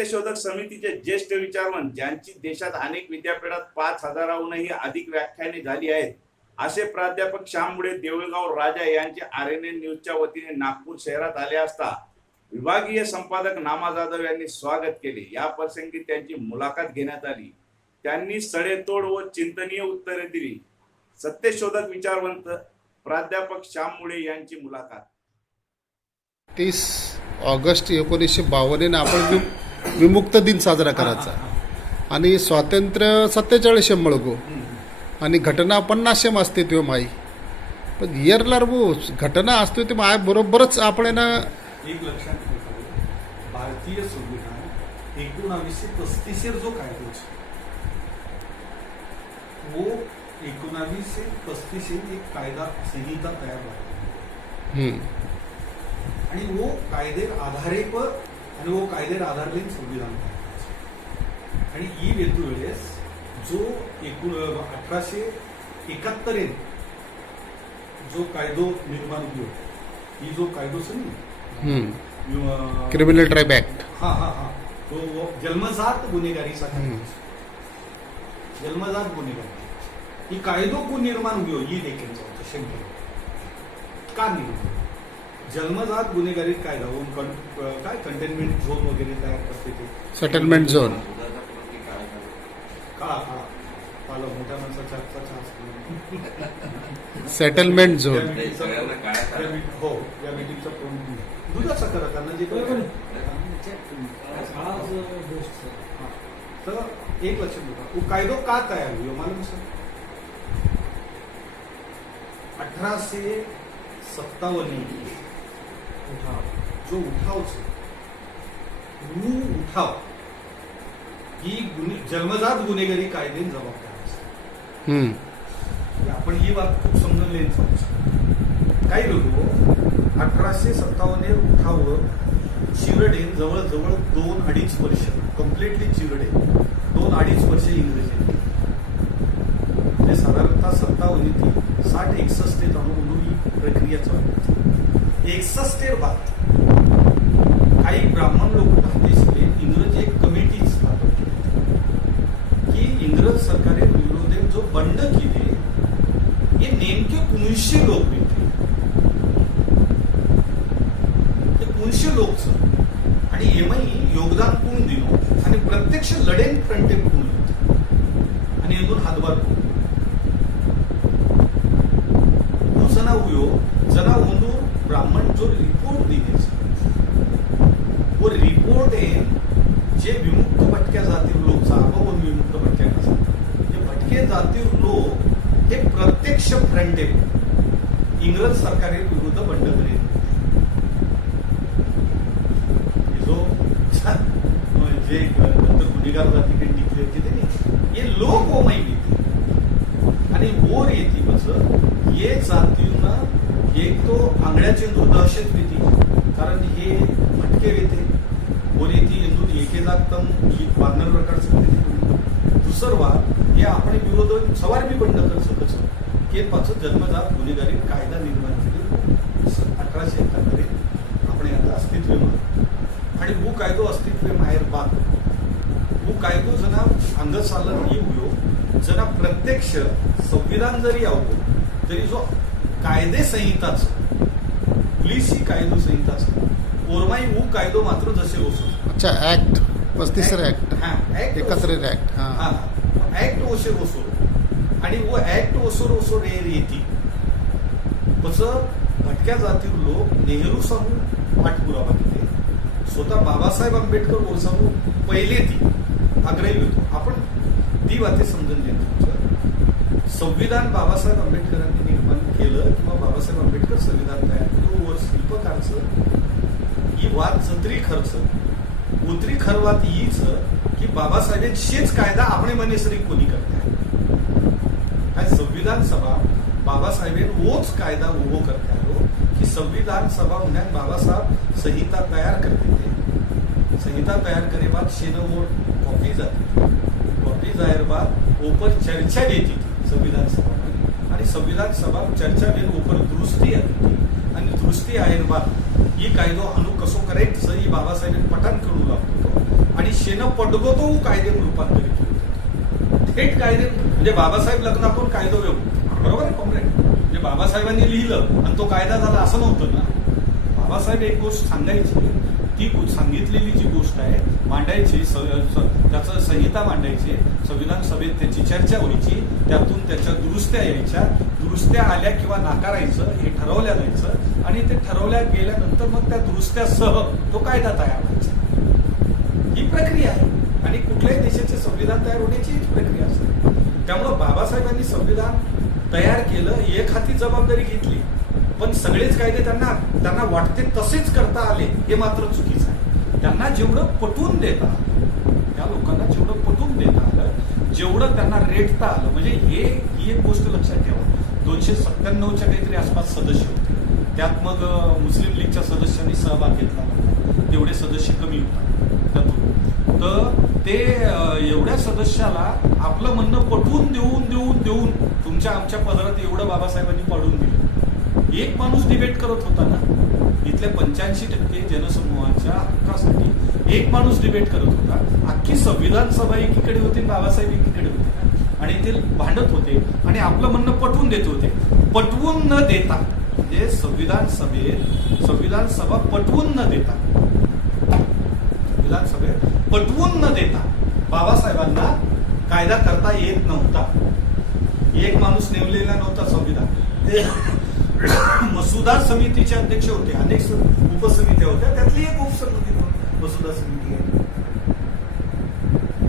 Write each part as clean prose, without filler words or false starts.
सत्यशोधक समितीचे ज्येष्ठ विचारवंत, ज्यांची देशात अनेक विद्यापीठात 5,000हूनही अधिक व्याख्याने झाली आहेत, असे प्राध्यापक श्याम मुळे देऊळगाव राजा यांचे RNN न्यूजच्या वतीने नागपूर शहरात आले असता विभागीय संपादक नामा जाधव यांनी स्वागत केले. या प्रसंगी त्यांची मुलाखत घेण्यात आली. त्यांनी सडेतोड व चिंतनीय उत्तरे दिली. सत्यशोधक विचारवंत प्राध्यापक श्याम मुळे यांची मुलाखत. 30 ऑगस्ट 1952 आपण विमुक्त दिन साजरा करायचा आणि स्वातंत्र्य 47 मळगो आणि घटना 50 असते तेव्हा माई पण इयरला घटना असते ते माय बरोबरच आपण ना एक लक्षात ठेवा, भारतीय संविधान 1935 जो कायदा वो 1935 एक कायदा संहिता तयार झाली आणि वो कायदेर आधारे पर आणि वो कायदेर आधारलेन संविधान आणि ही वेतू वेळेस जो 1871 जो कायदो निर्माण केलो ही जो कायदो क्रिमिनल ट्राइब ऍक्ट तो जन्मजात गुन्हेगारीसाठी जन्मजात गुन्हेगारी ही कायदो को निर्माण हुयो ही देखील शंका का निर्माण जन्मजात गुन्हेगारी कायदा काय कंटेनमेंट झोन वगैरे तयार करते ते सेटलमेंट झोन काळा काळा पाला मोठ्या माणसाच्या सेटलमेंट झोन हो या मीटिंगचा दुधाचा करा त्यांना जे तर एक लक्षात ठेवा वो कायदो का तयार हुयो मालूम सर 1857 जो उठाव उठाव ही जन्मजात गुन्हेगारी कायदेन जबाबदार आपण ही बात खूप समजून लेन काय लोक 1857 उठावर चिरडेन जवळजवळ 2-2.5 वर्ष कम्प्लिटली चिरडे 2-2.5 वर्ष इंग्रजी म्हणजे साधारणतः 57 ती 60-61 ते जाणून म्हणून ही प्रक्रिया चालू 61 बाद काही ब्राह्मण लोक भारतीय इंग्रज एक कमिटी स्थापन की इंग्रज सरकारे विरोधात जो बंड केले हे नेमके 900 लोक भेटले ते 900 लोक आणि एमआई योगदान कोण दिलो आणि प्रत्यक्ष लढेन फ्रंटे कोण आणि येथून हातभार जना हुयो जना ओंदूर ब्राह्मण जो रिपोर्ट दिले वो रिपोर्ट आहे जे विमुक्त भटक्या जातीर लोक व विमुक्त भटक्या जे भटके जातीर लोक हे प्रत्यक्ष फ्रंटे इंग्रज सरकारे विरुद्ध बंड करेल जो जे नंतर गुन्हेगार जातीकडे टिकले होते ते नाही हे लोक ओ माहिती आणि वोर येते कसं ये जातींना एक तो आंगड्याचे दहशत येते कारण हे भटके येते वर येते इंदून एके जागतम ही वानर प्रकारचं दुसरं वा हे आपण विरोध सवार बी बंड कर सकत के पाच जन्मजात गुन्हेगारी कायदा निर्माण केली 1871 आपण आता अस्तित्व आणि वो कायदो अस्तित्व माहेर बाद वो कायदो जना अंगचालन ही हुयो जना प्रत्यक्ष संविधान जरी आवडो तरी जो कायदे संहिताच पोलीस ही कायदो संहिताच ओरमाई वो कायदो मात्र जसे ओसो अच्छा ऍक्ट 35 ऍक्ट एकत्र ऍक्ट ऍक्ट ओशे ओसो आणि वो ऍक्ट ओसोर येते कसं भटक्या जातीर लोक नेहरू समूह पाठपुरावा केले स्वतः बाबासाहेब आंबेडकर ओरसामू पहिले ती आग्रही होतो आपण ती वाते समजून घेतो संविधान बाबासाहेब आंबेडकरांनी निर्माण केलं किंवा बाबासाहेब आंबेडकर संविधान तयार केलं वर शिल्पकारचं ही वाद जत्री खर्च उतरी खरवात हीच की बाबासाहेबांचीच कायदा आपण मनेसरी कोणी करताय काय संविधान सभा बाबासाहेब वोच कायदा उभो करताय की संविधान सभा म्हणून बाबासाहेब संहिता तयार करते संहिता तयार करे बाद शेनवोर कॉपी जाते कॉपी जाहीर बाद ओपर चर्चा घेते संविधान सभा आणि संविधान सभा चर्चा घेऊन ओपर दुरुस्ती आहे आणि दुरुस्ती आहे बाद ही कायदो अनु कसो करेक्ट ही बाबासाहेब पठण करू लागतो आणि शेनं पडगोतो कायद्यात रूपांतरित होते. थेट कायदे म्हणजे बाबासाहेब लग्नातून कायदो व्यवहार, बरोबर आहे कॉम्रेड? म्हणजे बाबासाहेबांनी लिहिलं आणि तो कायदा झाला असं नव्हतं ना. बाबासाहेब एक गोष्ट सांगायची, ती सांगितलेली जी गोष्ट आहे मांडायची, त्याचं संहिता मांडायची, संविधान सभेत त्याची चर्चा व्हायची, त्यातून त्याच्या दुरुस्त्या यायच्या, दुरुस्त्या आल्या किंवा नाकारायचं हे ठरवल्या जायचं आणि ते ठरवल्या गेल्यानंतर मग त्या दुरुस्त्यासह तो कायदा तयार व्हायचा. ही प्रक्रिया आहे आणि कुठल्याही देशाचे संविधान तयार होण्याची हीच प्रक्रिया असते. त्यामुळं बाबासाहेबांनी संविधान तयार केलं, एक हाती जबाबदारी घेतली, पण सगळेच कायदे त्यांना वाटते तसेच करता आले हे मात्र चुकीचं आहे. त्यांना जेवढं पटवून देता आलं, त्या लोकांना जेवढं पटवून देता आलं, जेवढं त्यांना रेटता आलं, म्हणजे ही एक गोष्ट लक्षात ठेवा, 297च्या काहीतरी आसपास सदस्य होते, त्यात मग मुस्लिम लीगच्या सदस्यांनी सहभाग घेतला नव्हता, तेवढे सदस्य कमी होतात त्यातून. तर ते एवढ्या सदस्याला आपलं म्हणणं पटवून देऊन तुमच्या आमच्या पदरात एवढं बाबासाहेबांनी पाडून दिलं. एक माणूस डिबेट करत होता ना, इथल्या 85% जनसमूहाच्या हक्कासाठी एक माणूस डिबेट करत होता. अख्खी संविधान सभा एकीकडे होती, बाबासाहेब एकीकडे होते आणि ते भांडत होते आणि आपलं म्हणणं पटवून देत होते. पटवून न देता, म्हणजे संविधान सभा पटवून न देता, विधानसभेत पटवून न देता बाबासाहेबांना कायदा करता येत नव्हता. एक माणूस नेमलेला नव्हता संविधान. ते मसुदा समितीचे अध्यक्ष होते, अनेक उपसमित्या होत्या, त्यातली एक उपसमिती मसुदा समिती आहे.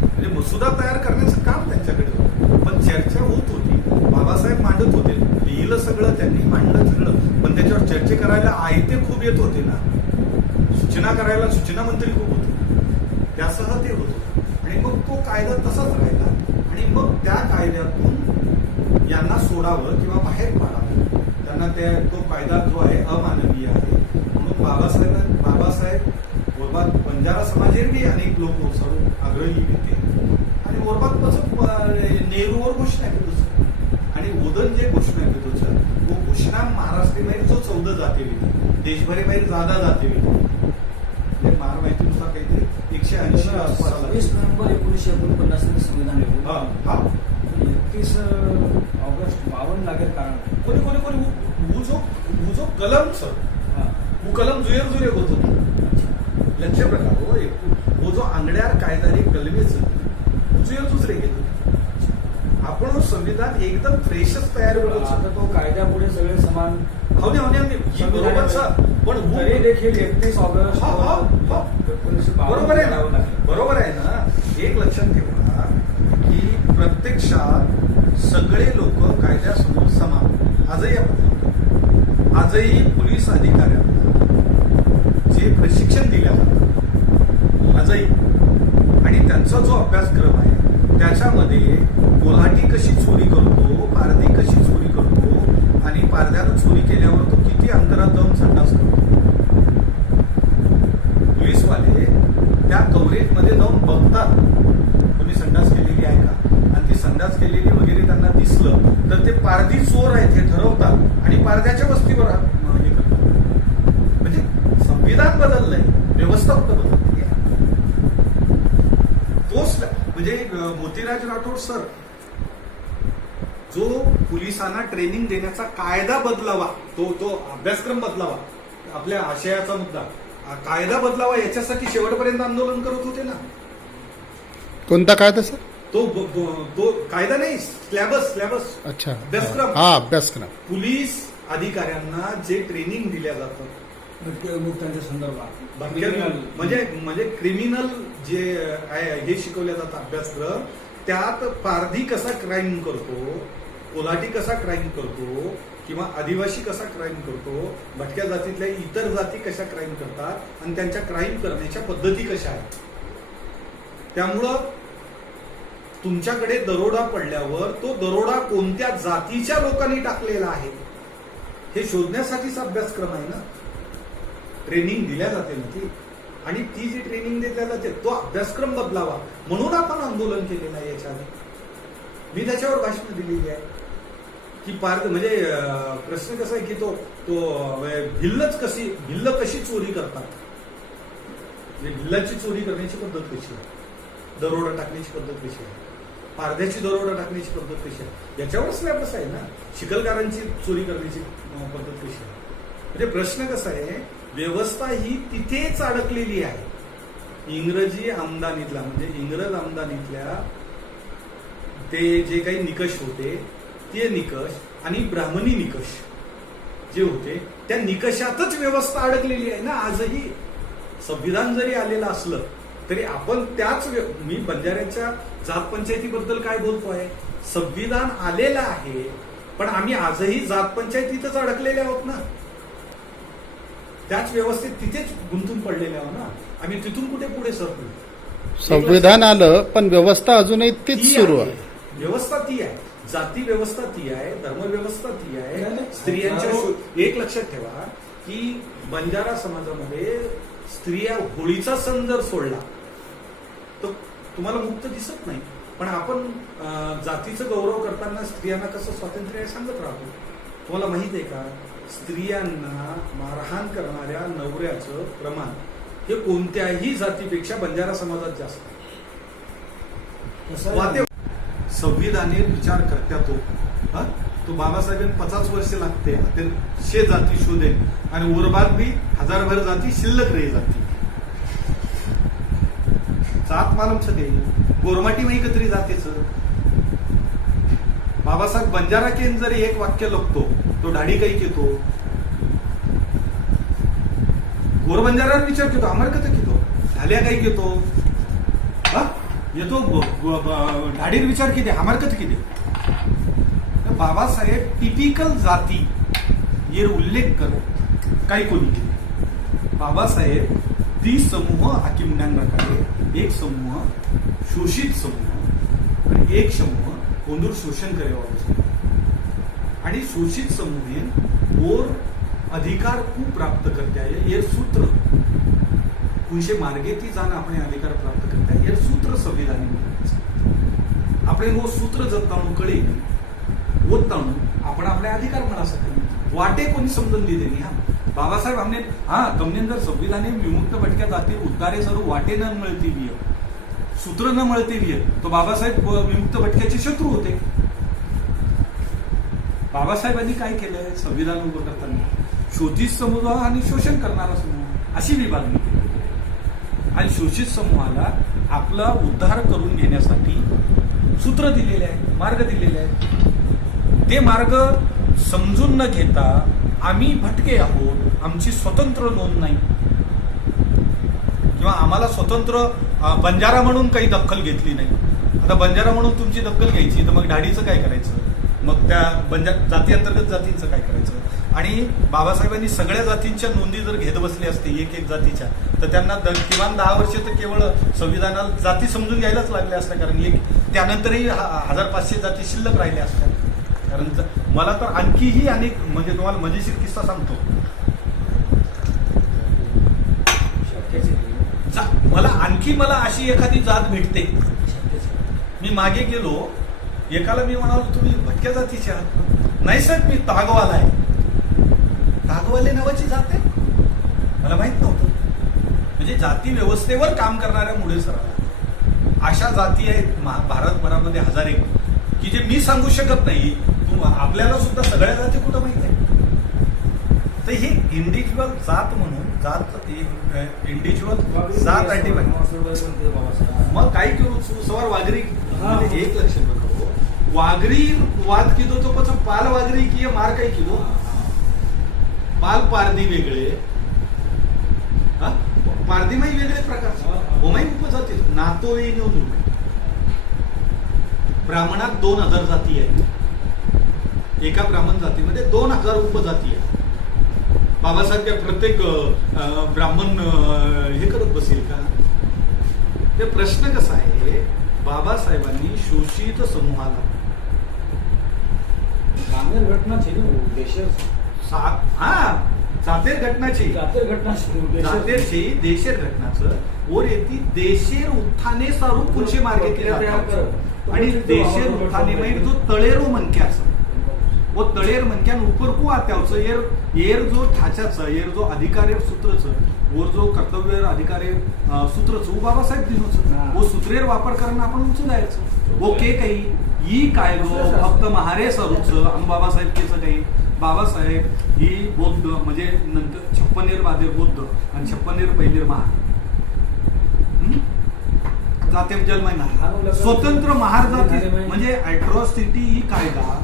म्हणजे मसुदा तयार करण्याचं काम त्यांच्याकडे होतं, पण चर्चा होत होती, बाबासाहेब मांडत होते, लिहिलं सगळं त्यांनी, मांडलं सगळं, पण त्याच्यावर चर्चा करायला आयते खूप येत होते ना, सूचना करायला सूचना मंत्री खूप होते, त्यासह ते होतं. आणि मग तो कायदा तसाच राहिला आणि मग त्या कायद्यातून यांना सोडावं किंवा बाहेर पाडावं, त्यांना तो कायदा जो आहे अमानवीय आहे. मग बाबासाहेब ओरबात बंजारा समाजेरबी अनेक लोक सडून आग्रही होते आणि ओरबात नेहरूवर घोषणा केली आणि ओदन जे घोषणा केली तो घोषणा महाराष्ट्राबाहेर जो 14 जाते देशभरे बाहेर जादा जाते, मार माहितीनुसार काहीतरी 180 आसपास. 26 नोव्हेंबर 1949 संविधान 31 ऑगस्ट 52 लागेल. कारण कोणी जो कलम सर वो कलम जुये होत होती लक्ष प्रकार वो जो आंगड्यार कायदा कलमेच जुये दुसरे गेले. आपण संविधान एकदम फ्रेशच तयार होत. आता तो कायद्यापुढे सगळे समान बरोबर सर, पण तरी देखील 31 ऑगस्ट बरोबर आहे ना. एक लक्षात ठेवा की प्रत्यक्षात सगळे लोक कायद्यासमोर समान. आजही पोलीस अधिकाऱ्यांना जे प्रशिक्षण दिल्या जातं आजही, आणि त्यांचा जो अभ्यासक्रम आहे त्याच्यामध्ये कोल्हाटी कशी चोरी करतो, पारधी कशी चोरी करतो आणि पारध्यानं चोरी केल्यावर तो किती अंतरात जाऊन संडास करतो, पोलीसवाले त्या कव्हरेजमध्ये जाऊन बघतात कोणी संडास केलेली आहे का, आणि ती संडास केलेली वगैरे त्यांना दिसलं तर ते पारधी चोर आहेत हे ठरवतात आणि पारध्याच्या वस्तीवर हे करतात. म्हणजे संविधान बदललंय, व्यवस्था कुठं बदलली आहे. तोच म्हणजे मोतीराज राठोड सर जो पोलिसांना ट्रेनिंग देण्याचा कायदा बदलावा, तो अभ्यासक्रम बदलावा, आपल्या आशयाचा मुद्दा कायदा बदलावा याच्यासाठी शेवटपर्यंत आंदोलन करत होते ना. कोणता कायदा सर? तो कायदा नाही, स्लॅबस. अच्छा, अभ्यासक्रम. हा अभ्यासक्रम. पोलीस अधिकाऱ्यांना जे ट्रेनिंग दिल्या जातं भटक्या संदर्भात म्हणजे क्रिमिनल जे आहे हे शिकवल्या जातं अभ्यासक्रम, त्यात पारधी कसा क्राईम करतो, कोल्हाटी कसा क्राईम करतो किंवा आदिवासी कसा क्राईम करतो, भटक्या जातीतल्या इतर जाती कशा क्राईम करतात आणि त्यांच्या क्राईम करण्याच्या पद्धती कशा आहेत. त्यामुळं तुमच्याकडे दरोडा पडल्यावर तो दरोडा कोणत्या जातीच्या लोकांनी टाकलेला आहे हे शोधण्यासाठीचा अभ्यासक्रम आहे ना. ट्रेनिंग दिल्या जाते ना ती, आणि ती जी ट्रेनिंग दिल्या जाते तो अभ्यासक्रम बदलावा म्हणून आपण आंदोलन केलेलं आहे. याच्या आधी मी त्याच्यावर भाषण दिलेली आहे की म्हणजे प्रश्न कसा आहे की तो भिल्ल कशी चोरी करतात म्हणजे भिल्लाची चोरी करण्याची पद्धत कशी आहे, दरोडा टाकण्याची पद्धत कशी आहे, पारध्याची दरोडा टाकण्याची पद्धत कशी आहे, याच्यावरच स्लॅबच आहे ना. चिखलकारांची चोरी करण्याची पद्धत कशी आहे. म्हणजे प्रश्न कसा आहे, व्यवस्था ही तिथेच अडकलेली आहे. इंग्रजी आमदानीतला म्हणजे इंग्रज आमदानीतल्या ते जे काही निकष होते ते निकष आणि ब्राह्मणी निकष जे होते त्या निकषातच व्यवस्था अडकलेली आहे ना. आजही संविधान जरी आलेलं असलं तरी आपण त्याच मी बंजाऱ्यांच्या जात पंचायतीबद्दल काय बोलतोय, संविधान आलेलं आहे पण आम्ही आजही जात पंचायतीतच अडकलेले आहोत ना. त्याच व्यवस्थेत तिथेच गुंतून पडलेले आहोत ना. आम्ही तिथून कुठे पुढे सरतो. संविधान आलं पण व्यवस्था अजूनही तीच सुरू आहे. व्यवस्था ती आहे, जाती व्यवस्था ती आहे, धर्मव्यवस्था ती आहे. स्त्रियांच्या एक लक्षात ठेवा की बंजारा समाजामध्ये स्त्रिया होळीचा सण जर सोडला तर तुम्हाला मुक्त दिसत नाही. पण आपण जातीचं गौरव करताना स्त्रियांना कसं स्वातंत्र्य आहे सांगत राहतो. तुम्हाला माहित आहे का, स्त्रियांना मारहाण करणाऱ्या नवऱ्याचं प्रमाण हे कोणत्याही जातीपेक्षा बंजारा समाजात जास्त आहे. संविधाने विचार करत्या तो बाबासाहेबांनी 50 वर्ष लागते ते 6 जाती शोधे आणि उर्बात बी 1000 जाती शिल्लक रे जाती जात मालूम छे गोरमाटी में एकत्री जातीचं. बाबासाहेब बंजारा केन जरी एक वाक्य लागतो तो ढाडी काही घेतो, गोरबंजारावर विचार घेतो, अमरकथ घेतो, ढाल्या काही घेतो, येतो ढाडीर विचार किती अमरकथ किती. बाबासाहेब टिपिकल जाती ये उल्लेख करत काही कोणी केले. बाबासाहेब 30 समूह हाकिमण्यान रखाले, एक समूह शोषित समूह आणि एक समूह कोंदूर शोषण करे आणि शोषित समूह और अधिकार खूप प्राप्त करते आहे. ये सूत्र कुणशे मार्गे ती जाण आपण अधिकार प्राप्त करता ये सूत्र संविधान આપણે वो सूत्र जताणू कळे ओताणू आपण आपले अधिकार म्हणा सकते वाटे कोणी समजून दिले. हा बाबासाहेब हमने તમને जर संविधाने विमुक्त भटक्या जाती उद्गारे सर्व वाटे न मिळती बिय सूत्र न मिळते बिय तो बाबासाहेब विमुक्त भटक्याचे शत्रू होते. बाबासाहेबांनी काय केलंय संविधान उभं करताना शोषित समूह आणि शोषण करणारा समूह अशी विभागणी केली आणि शोषित समूहाला आपला उद्धार करून घेण्यासाठी सूत्र दिलेले आहे, मार्ग दिलेले आहे. ते मार्ग समजून न घेता आम्ही भटके आहोत, आमची स्वतंत्र नोंद नाही किंवा आम्हाला स्वतंत्र बंजारा म्हणून काही दखल घेतली नाही. आता बंजारा म्हणून तुमची दखल घ्यायची तर मग ढाडीचं काय करायचं, मग त्या जाती अंतर्गत जातींचं काय करायचं. आणि बाबासाहेबांनी सगळ्या जातींच्या नोंदी जर घेत बसली असते एक एक जातीच्या तर त्यांना किमान 10 वर्ष तर केवळ संविधानाला जाती समजून घ्यायलाच लागल्या असत्या. कारण त्यानंतरही 1500 जाती शिल्लक राहिल्या असत्या. कारण मला तर आणखीही अनेक म्हणजे तुम्हाला मजेशीर किस्सा सांगतो. मला अशी एखादी जात भेटते. मी मागे गेलो एकाला मी म्हणालो तुम्ही भटक्या जातीचे आहात. नाही सर मी तागवाला आहे. तागवाले नावाची जात आहे मला माहित नव्हतं. म्हणजे जाती व्यवस्थेवर काम करणाऱ्या मुळे सराला अशा जाती आहेत भारतभरामध्ये 1000 की जे मी सांगू शकत नाही. आपल्याला सुद्धा सगळ्या जाती कुठं माहित आहे. तर हे इंडिव्हिज्युअल जात म्हणून इंडिव्हिज्युअल जात आहे. मग काय करू सवार वाघरी एक लक्ष बघतो वाघरी वाद किदो तो पछम पाल वाघरी की मार काय किदो पाल पारधी वेगळे पारधीमाही वेगळे प्रकार ओमाई उपजाती नातोई ब्राह्मणात 2000 जाती आहेत. एका ब्राह्मण जातीमध्ये 2000 उपजाती आहेत. बाबासाहेब काय प्रत्येक ब्राह्मण हे करत बसेल का. ते प्रश्न कसा आहे बाबासाहेबांनी शोषित समूहाला घटनाची जातेर घटनाची देशेर घटनाचं और येती देशेर उत्थाने सारूप पुरुषे मार्गे केले आणि देशेर उत्थाने माहीत जो तळेरो मनक्याचं व तळेर मनक्यान उपरकू आत्यावचं येर जो ठाच्याचं येर जो अधिकार सूत्रचं वो जो कर्तव्य अधिकारी सूत्रच वो बाबासाहेब दिनोच हा. वो सूत्रेर वापर करणं आपण उचू द्यायचं वो के काही ही काय गो फक्त महारे सरूच आणि बाबासाहेब केचं काही बाबासाहेब ही बौद्ध म्हणजे नंतर 56 बादे बौद्ध आणि 56 पहिलीर महार जाते जन्म स्वतंत्र महार जाती म्हणजे अॅट्रॉसिटी ही कायदा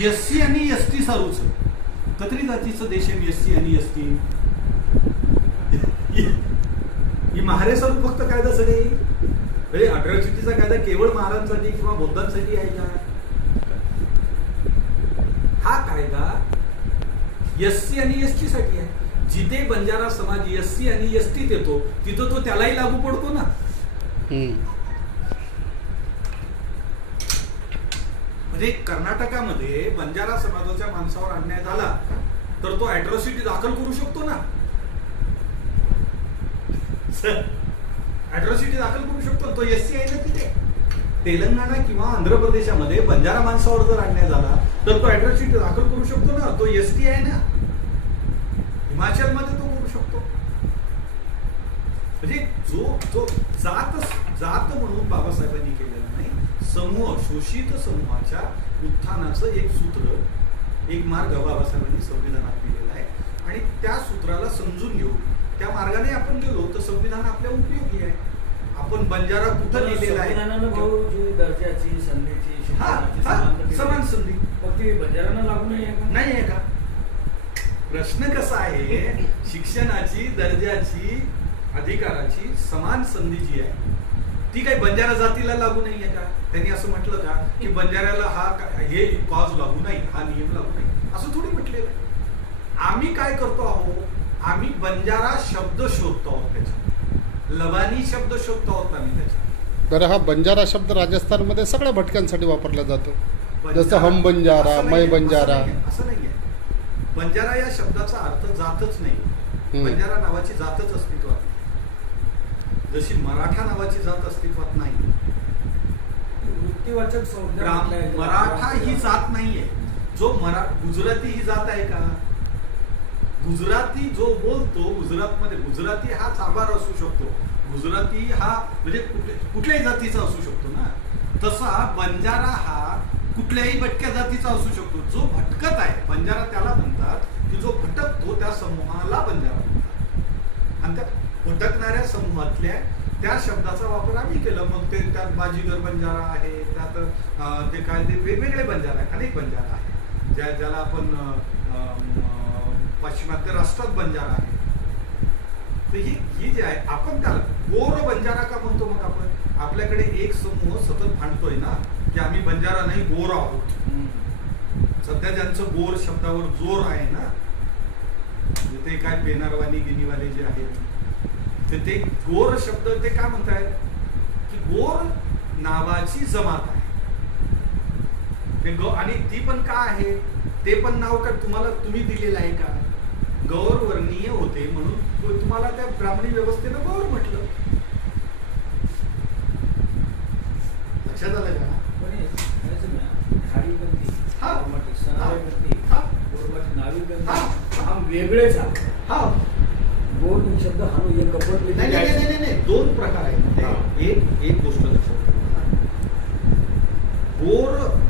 एससी आणि एसटी सारूच कतरी जातीचं देश आहे एससी आणि एसटी ही महारे सारू फक्त कायदा सगळे म्हणजे अॅट्रॉसिटीचा कायदा केवळ महाराजांसाठी किंवा बौद्धांसाठी आहे का हा कायदा एससी आणि एसटी साठी आहे जिथे बंजारा समाज एससी आणि एसटीत येतो तिथं तो त्यालाही लागू पडतो ना म्हणजे कर्नाटकामध्ये बंजारा समाजाच्या माणसावर अन्याय झाला तर तो अॅट्रॉसिटी दाखल करू शकतो ना अॅट्रॉसिटी दाखल करू शकतो तो एससी आहे ना तिथे तेलंगणा किंवा आंध्र प्रदेशामध्ये बंजारा माणसावर जर अन्याय झाला तर तो अॅट्रॉसिटी दाखल करू शकतो ना तो एसटी आहे ना हिमाचल मध्ये तो करू शकतो म्हणजे जो जात म्हणून बाबासाहेबांनी केलेला नाही समूह शोषित समूहाच्या उत्थानाचं एक सूत्र एक मार्ग बाबासाहेबांनी संविधानात दिलेला आहे आणि त्या सूत्राला समजून घेऊ त्या मार्गाने आपण गेलो तर संविधान आपल्या उपयोगी आहे आपण बंजारा कुठं लिहिलेला आहे भाऊ जी दर्जाची संधीची शिक्षणाची समान संधी फक्त बंजारांना लागू नाही आहे का नाही आहे का प्रश्न कसा आहे शिक्षणाची दर्जाची अधिकाराची समान संधी जी आहे ती काही बंजारा जातीला लागू नाही आहे का त्यांनी असं म्हटलं का की बंजाऱ्याला हे कॉज लागू नाही हा नियम लागू नाही असं थोडी म्हटलेलं आहे आम्ही काय करतो आहोत आम्ही बंजारा शब्द शोधतो आहोत त्याच्यात लबानी शब्द शोधतो आहोत आम्ही त्याच्यात बरं हा बंजारा शब्द राजस्थानमध्ये सगळ्या भटक्यांसाठी वापरला जातो जसं हम असं बंजारा नाहीये, मै बंजारा असं नाहीये बंजारा या शब्दाचा अर्थ जातच नाही बंजारा नावाची जातच अस्तित्वात नाही जशी मराठा नावाची जात अस्तित्वात नाही वृत्तीवाचक संज्ञा मराठा ही जात नाहीये जो गुजराती ही जात आहे का गुजराती जो बोलतो गुजरातमध्ये गुजराती हा चांभार असू शकतो गुजराती हा म्हणजे कुठल्याही जातीचा असू शकतो ना तसा बंजारा हा कुठल्याही भटक्या जातीचा असू शकतो जो भटकत आहे बंजारा त्याला म्हणतात की जो भटकतो त्या समूहाला बंजारा म्हणतात आणि त्या भटकणाऱ्या समूहातल्या त्या शब्दाचा वापर आम्ही केला मग ते त्यात बाजीगर बंजारा आहे त्यात ते काय ते वेगवेगळे बंजारा आहे अनेक बंजारा आहे ज्याला आपण पाश्चिमात्य राष्ट्रात बंजारा आहे तर ही जे आहे आपण त्याला गोर बंजारा का म्हणतो मग आपण आपल्याकडे एक समूह सतत भांडतोय ना की आम्ही बंजारा नाही गोर आहोत सध्या ज्यांचं गोर शब्दावर जोर आहे ना ते काय पेनारवानी गिनीवाले जे आहेत ते गोर शब्द ते काय म्हणतायत की गोर नावाची जमात आहे आणि ती पण का आहे ते पण नाव का तुम्ही दिलेलं आहे का गौर वर्णीय होते म्हणून तुम्हाला त्या ब्राह्मणी व्यवस्थेनं गौर म्हटलं लक्षात आलं का वेगळेच हा गोर शब्द हा एक कपड नाही दोन प्रकार आहेत एक गोष्ट लक्षात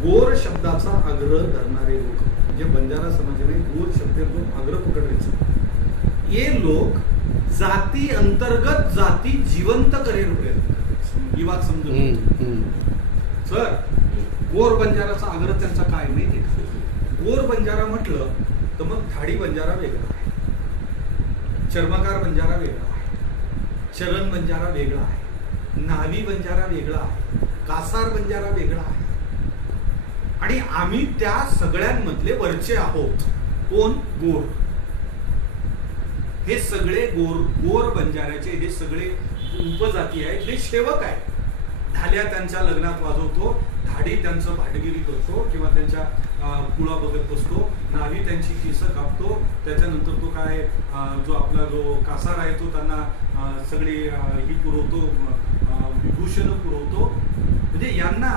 गोर शब्दाचा आग्रह करणारे लोक म्हणजे बंजारा समाजाने गोर शब्दातून आग्रह पकडण्याचा हे लोक जाती अंतर्गत जाती जिवंत करेल प्रयत्न करतात ही बात समजून सर गोर बंजाराचा आग्रह त्यांचा काय माहिती गोर बंजारा म्हटलं तर मग धाडी बंजारा वेगळा आहे चर्मकार बंजारा वेगळा आहे चरण बंजारा वेगळा आहे न्हावी बंजारा वेगळा आहे कासार बंजारा वेगळा आहे आणि आम्ही त्या सगळ्यांमधले वरचे आहोत कोण गोर हे सगळे गोर बंजाऱ्याचे हे सगळे उपजाती आहेत हे सेवक आहेत ढाल्या त्यांच्या लग्नात वाजवतो धाडी त्यांचं भाटगिरी करतो किंवा त्यांच्या कुळा बघत बसतो न्हावी त्यांची केस कापतो त्याच्यानंतर तो काय जो आपला जो कासार आहे तो त्यांना सगळी ही पुरवतो विभूषण पुरवतो. म्हणजे यांना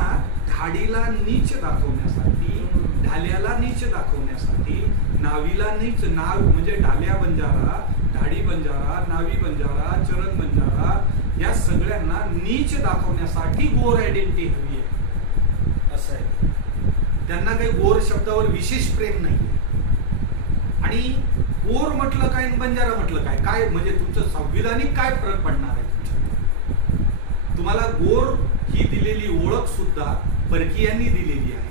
ढाडीला नीच दाखवण्यासाठी, ढाल्याला नीच दाखवण्यासाठी, नावीला नीच, नाव म्हणजे ढाल्या बंजारा, ढाडी बंजारा, नावी बंजारा, चरण बंजारा, या सगळ्यांना नीच दाखवण्यासाठी गोर आयडेंटिटी हवी आहे. असं आहे. त्यांना काही गोर शब्दावर विशेष प्रेम नाही. आणि गोर म्हटलं काय आणि बंजारा म्हटलं काय, काय म्हणजे तुमचं संविधानिक काय फरक पडणार आहे तुमच्या? तुम्हाला गोर ही दिलेली ओळख सुद्धा परकीयांनी दिलेली आहे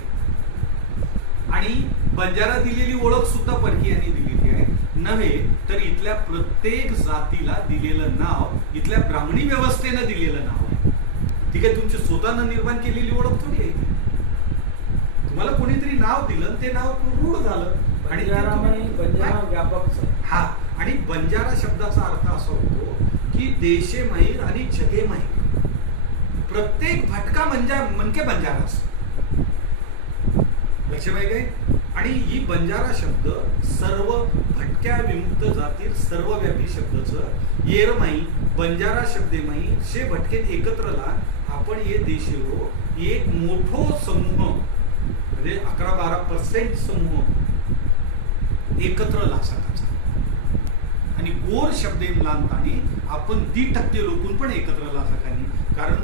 आणि बंजारा दिलेली ओळख सुद्धा परकीयांनी दिलेली आहे. नव्हे तर इथल्या प्रत्येक जातीला दिलेलं नाव इथल्या ब्राह्मणी व्यवस्थेनं दिलेलं नाव आहे. ठीक आहे, तुमची स्वतःनं निर्माण केलेली ओळख थोडी आहे. तुम्हाला कोणीतरी नाव दिलं, ते नाव रूढ झालं आणि ते बंजारा व्यापक. हा, आणि बंजारा शब्दाचा अर्थ असा होतो की देशे माहीर आणि जगे माहीर. प्रत्येक भटका मनके बंजाराच. लक्ष पाहिजे. आणि ही बंजारा शब्द सर्व भटक्या विमुक्त जातील सर्वव्यापी शब्दच येरमाई बंजारा शब्देमाई शे भटकेत एकत्रला आपण ये देशेरो एक मोठो समूह म्हणजे 11-12% समूह एकत्र लासाकाचा. आणि गोर शब्देन लांतानी आपण 1% लोकून पण एकत्र लासाकानी. कारण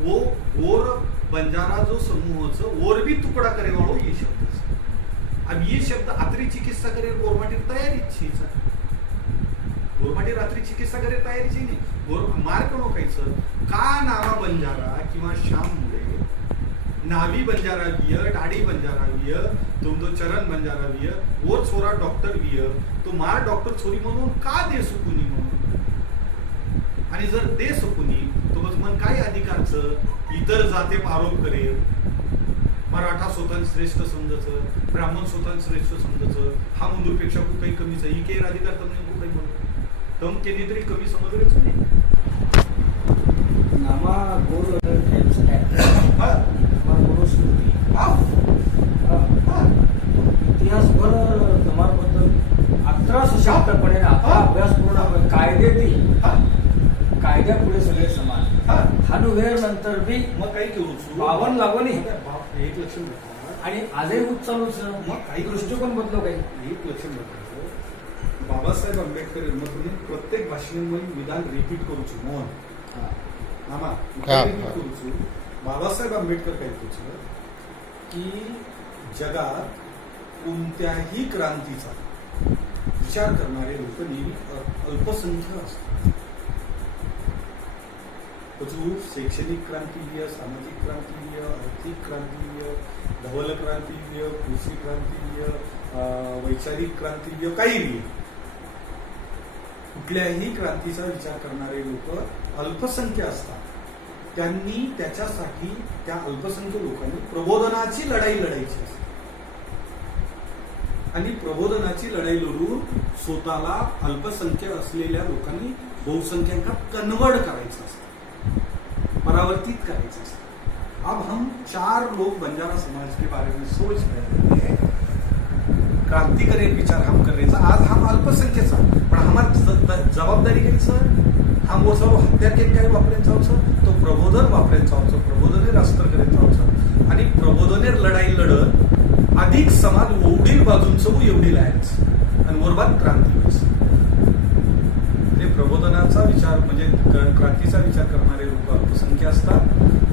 वो गोर बंजारा जो समूहचं ओरबी तुकडा करे वाळो ये शब्द. अब ये शब्द आत्री चिकित्सा करे गोरमाटी तयारीची. गोरमाटी रात्री चिकित्सा करे तयारीची नाही. मार्क नो खायचं का नावा बंजारा किंवा श्याम मुळे नावी बंजारा विय, ढाडी बंजारा विय, तुमचं चरण बंजारा विय, वो छोरा डॉक्टर विय, तो मार डॉक्टर छोरी म्हणून का दे सुकुनी म्हणून. आणि जर दे सुकुनी तो बस मन काय अधिकारचं इतर जाते आरोप करेल. मराठा स्वतः श्रेष्ठ समजायचं, ब्राह्मण स्वतः श्रेष्ठ समजायचं, हा मुंदूरपेक्षा खूप काही कमीच आहे. इके अधिकार तर नेमकं काही म्हणतो तम केली तरी कमी समजलेच नाही. नामा गोर इतिहासभर समाजबद्दल 18 सशक्तपणे आपला अभ्यास पूर्ण कायद्यापुढे सगळे समान. हानुवेर नंतर बी मग काही घेऊ 52 लागवणी एक लक्ष आणि आजही होत चालूच. मग काही दृष्टिकोन बदलो काही एक लक्ष बाबासाहेब आंबेडकर यांनी प्रत्येक भाषणामध्ये विधान रिपीट करूच मोहन आम्हा रिपीट करूच. बाबासाहेब आंबेडकर काय करूच की जगात कोणत्याही क्रांतीचा विचार करणारे लोक नेहमी अल्पसंख्य असतात. शैक्षणिक क्रांती लिह, सामाजिक क्रांती लिह, आर्थिक क्रांती लिह, धवल क्रांती लिह, कृषी क्रांती लिह, वैचारिक क्रांती लिह, काही लिह. कुठल्याही क्रांतीचा विचार करणारे लोक अल्पसंख्य असतात. त्यांनी त्याच्यासाठी त्या अल्पसंख्य लोकांनी प्रबोधनाची लढाई लढायची असते. आणि प्रबोधनाची लढाई लढून स्वतःला अल्पसंख्य असलेल्या लोकांनी बहुसंख्यांकात कन्वर्ट करायचं असतं, परावर्तित करायचं असतं. अब हम 4 लोग बंजारा समाज के बारे में सोच रहे हैं. क्रांतिकारी एक विचार हम कर रहे हैं. आज हम अल्पसंख्येचा पण हमार जबाबदारी काही सर हम वो सर्व हत्यार केले काय वापरायचं होतं तो प्रबोधन वापरायचं होतं. प्रबोधने राष्ट्र करायचं होतं आणि प्रबोधने लढाई लढत अधिक समाज ओढील बाजूंचं एवढी लायच आणि वरबाद क्रांती म्हणजे प्रबोधनाचा विचार म्हणजे क्रांतीचा विचार करणारे लोक अल्पसंख्य असतात.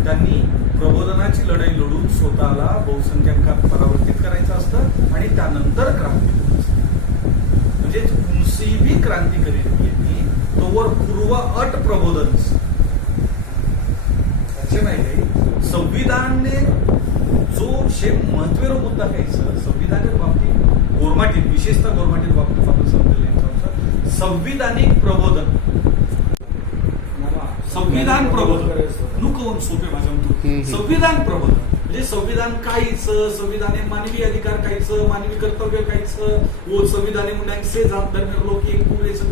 त्यांनी प्रबोधनाची लढाई लढून स्वतःला बहुसंख्यांकात परावर्तित करायचं असतं आणि त्यानंतर क्रांती असते. म्हणजे कोणसी भी क्रांती करेल तोवर पूर्व अट प्रबोधन. संविधानने जो शे महत्त्वाचा मुद्दा घ्यायचा संविधानाच्या बाबतीत गोरमाटीत विशेषतः गोरमाटीत बाबतीत आपण समजले संविधानिक प्रबोधन. संविधान प्रबोधन नुकवून सोपे भाषा संविधान प्रबोधन म्हणजे संविधान काहीचं संविधाने मानवी अधिकार काहीचं मानवी कर्तव्य काहीचं वो संविधाने मुलांचे जात दरम्यान लोक एक पुरेचं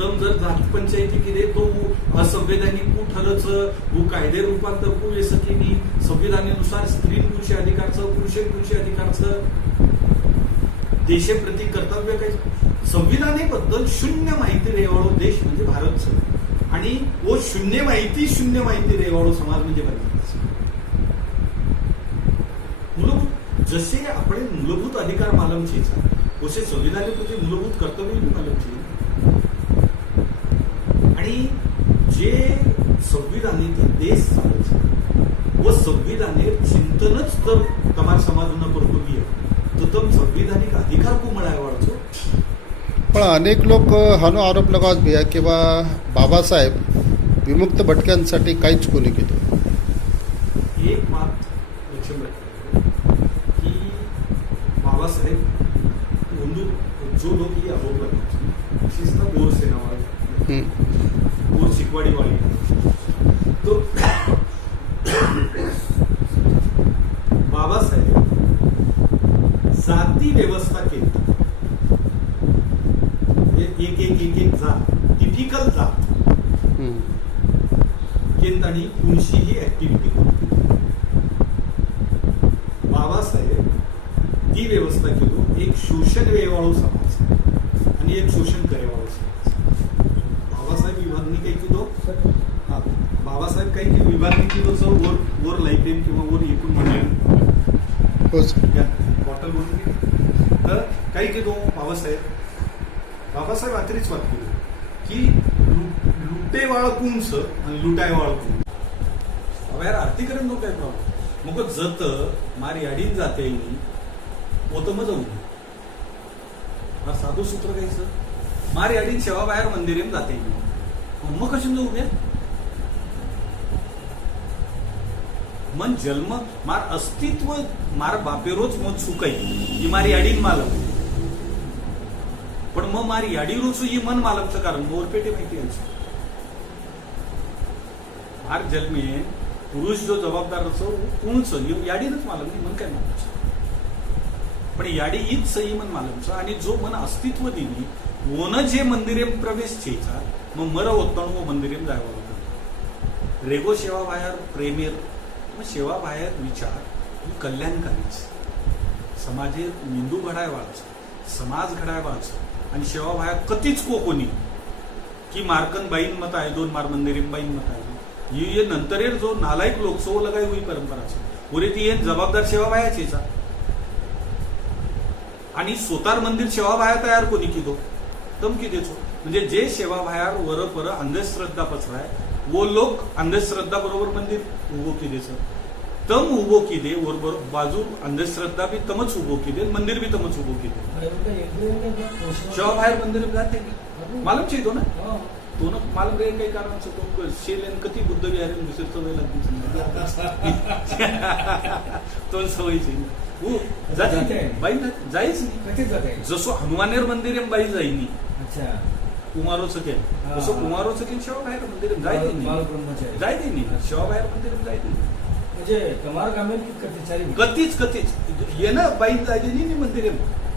तम जर जाती पंचायती किती तो असंवैधानिक कू ठरच वो कायदे रूपांतर पुरे सकीनी संविधानानुसार स्त्री पुरुष अधिकारचं पुरुष अधिकारचं देशेप्रती कर्तव्य काही संविधानाबद्दल शून्य माहिती रेवाळो देश म्हणजे भारतचं. आणि वो शून्य माहिती रेवाळू समाज म्हणजे बघायचं मूलभूत जसे आपण मूलभूत अधिकार मालमचे तसे संविधान प्रति मूलभूत कर्तव्य मालमचे आणि जे संविधाने देश चालवचे व संविधाने चिंतनच तर तमार समाजानं कर्तव्य तर तो संविधानिक अधिकार को मिळावाचो. पण अनेक लोक हानो आरोप लगावत बिया की बा बाबासाहेब विमुक्त भटक्यांसाठी काहीच कोणी केलं. एक मात लक्षात राखा की बाबासाहेब जो लोक ही आरोप करतात विशेषतः बोर सेनावाले बोर शिकवाडीवाले तो बाबासाहेब जाती व्यवस्था केली एक जात टिपिकल जात केंद्राने कोणशीही ऍक्टिव्हिटी करते बाबासाहेब ती व्यवस्था केली एक शोषण वेवाळू समाज आणि एक शोषण करेवाळू समाज. बाबासाहेब विभागणी काही केलो बाबासाहेब काही की विभागणी केलो जो वर लाईब्रेरी किंवा वर एकूण मंडळ बॉटल बोलून तर काही केलो बाबासाहेब अतिरिक्त वाद केली की लुटे वाळकूंच आणि लुटाय वाळकून यार आर्थिकरण नो काय प्रॉब्लेम मग जत मार याडीन जाते होतं मग जाऊ साधू सूत्र घ्यायचं मार याडीन शेवा बाहेर मंदिरेम जाते मग कशी जाऊ द्या मन जन्म मार अस्तित्व मार बापेरोच मग चुकाई ही मारी याडीन मालक पण मग मारी याडी रोच ही मन मालकचं कारण मोरपेटे माहिती यांचं मार जन्मे पुरुष जो जबाबदार असो कोणचं याडीनच मालक नाही मन काय मालकचं पण याडी हीच सही मन मालकचं आणि जो मन अस्तित्व दिली ओन जे मंदिरेम प्रवेश छेचा मग मर होतं व मंदिरेम जायला लागतं रेगो सेवा बाहेर प्रेमेर मग सेवा बाहेर विचार कल्याणकारीच समाजे मेंदू घडायवाच समाज घडायवाच आणि सेवा बाहेर कधीच कोणी की मार्कन बाईन मत आहे 2 मार मंदिरीन बाईन मत आहे ये नंतर जो नालायक लोक सो लगाई हुई परंपराची पुरे ती जबाबदार सेवा बायाचेचा आणि सोतार मंदिर सेवा बाहेर तयार कोणी किदो तम की देचो म्हणजे जे सेवा बाहेर वर पर अंधश्रद्धा पसराय वो लोक अंधश्रद्धा बरोबर मंदिर उभो की देचं तम उभो की दे बरोबर बाजू अंधश्रद्धा भी तमच उभो की दे मंदिर भी तमच उभो की दे सेवा बाहेर मंदिर जाते मालूम चाहिए ना तो ना मालूम रे काही कारण तो शेलेन कधी बुद्ध विहार दुसरे सवय लागते तो सवयची हो जाते बाई जायच नाही जसो हनुमानेर मंदिर बाई जाईनी अच्छा कुमारोचं केल तसं कुमारोचं केल शेवा बाहेर मंदिर जायते नाही शेवा बाहेर मंदिर जायते म्हणजे कमार गामेल की कधीच येणं बाई जायचे नाही मंदिर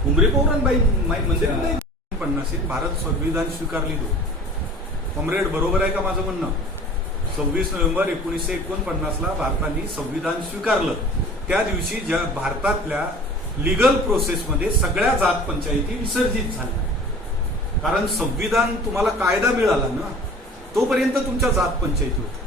उमरी पौराण बाई मंदिर नाही 50 भारत संविधान स्वीकारली तो कॉम्रेड बरोबर आहे का माझं म्हणणं 26 नोव्हेंबर 1949 ला भारताने संविधान स्वीकारलं त्या दिवशी भारतातल्या लिगल प्रोसेसमध्ये सगळ्या जात पंचायती विसर्जित झाल्या कारण संविधान तुम्हाला कायदा मिळाला ना तोपर्यंत तुमच्या जात पंचायती होत्या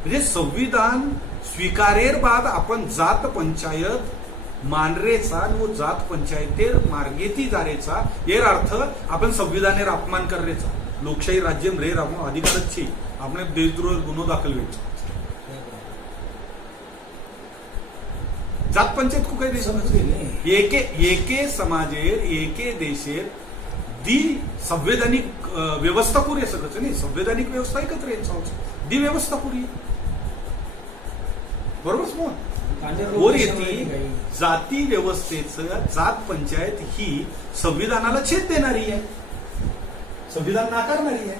म्हणजे संविधान स्वीकारेर बाद आपण जात पंचायत मानरेचा आणि वो जात पंचायतेर मार्गेती जारेचा येर अर्थ आपण संविधानेर अपमान कररेचा लोकशाही राज्यम रे आपण अधिकारच छी आपण देशद्रोह गुन्हो दाखल व्हायचा जात पंचायत को काही देश एके समाजेर एके देशेर दी संवैधानिक व्यवस्था पुरी सगळं नाही संवैधानिक व्यवस्था एकत्र यायचं दी व्यवस्था पुरी बरोबर मग वर येते जाती व्यवस्थेचं जात पंचायत ही संविधानाला छेद देणारी आहे संविधान नाकारणारी आहे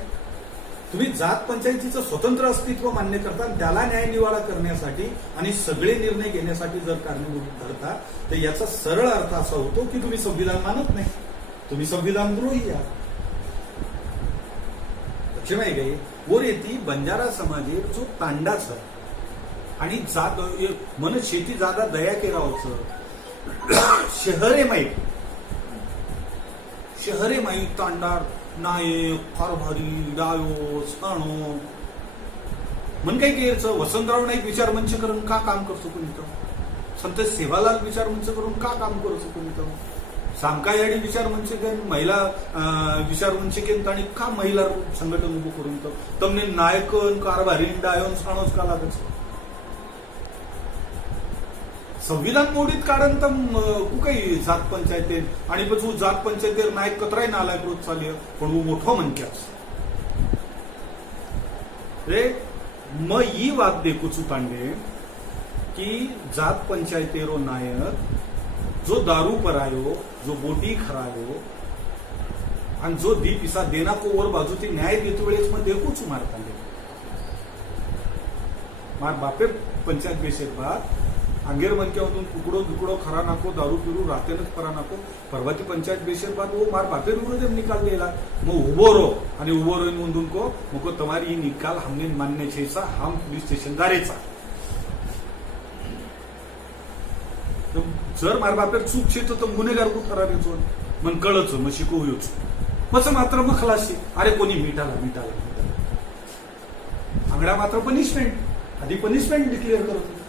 तुम्ही जात पंचायतीचं स्वतंत्र अस्तित्व मान्य करता त्याला न्याय निवाडा करण्यासाठी आणि सगळे निर्णय घेण्यासाठी जर कारणीभूत ठरता तर याचा सरळ अर्थ असा होतो की तुम्ही संविधान मानत नाही तुम्ही संविधान द्रोही आहात लक्ष माहिती आहे वर येते बंजारा समाजेर जो तांडाचा आणि जात मन शेती जादा दया केरावचं शहरे माहीत तांडार नायक कारभारी डायो साणो म्हण काही केरचं वसंतराव नाईक विचार मंच करून का काम करतो कोणी तो संत सेवालाल विचार मंच करून का काम करतो कोणी तो सामकायाडी विचार मंच केन महिला विचार मंच केन आणि का महिला संघटन उभं करून तो तमने नायकन कारभारी डायोन साणोच का लागत संविधान मोडीत कारण तर काही जात पंचायतेन आणि पछू जात पंचायतेर नायक कतराय नालायक रोज चालय पण वो मोठो मनक्यास रे मग ही वाद देखूच तांडे की जात पंचायतेरो नायक जो दारू परायो जो बोटी खरायो आणि जो दीप इसा देना को वर बाजू ते न्याय देतो वेळेस मग देखूच मारतांडे मार बापे पंचायत बेशेत बात आंगेर मनक्यामधून कुकडो दुकडो खरा नाको दारू पिरू रातेनच परा नाको परवाची पंचायत बेशेर बाद वो मार बापे विरुद्ध निकाल दिला मग उभो रो आणि उभो रोईन म्हणून को मग तुम्हारी ही निकाल हमने मान्य छेसा हम पुलिस स्टेशन दारेचा जर मार बापेर चूक छे तो गुन्हेगार को खरा देतो मन कळच मग शिकू येऊच मग मात्र मग खलाशी अरे कोणी मिठाला आंगडा मात्र पनिशमेंट आधी पनिशमेंट डिक्लेअर करत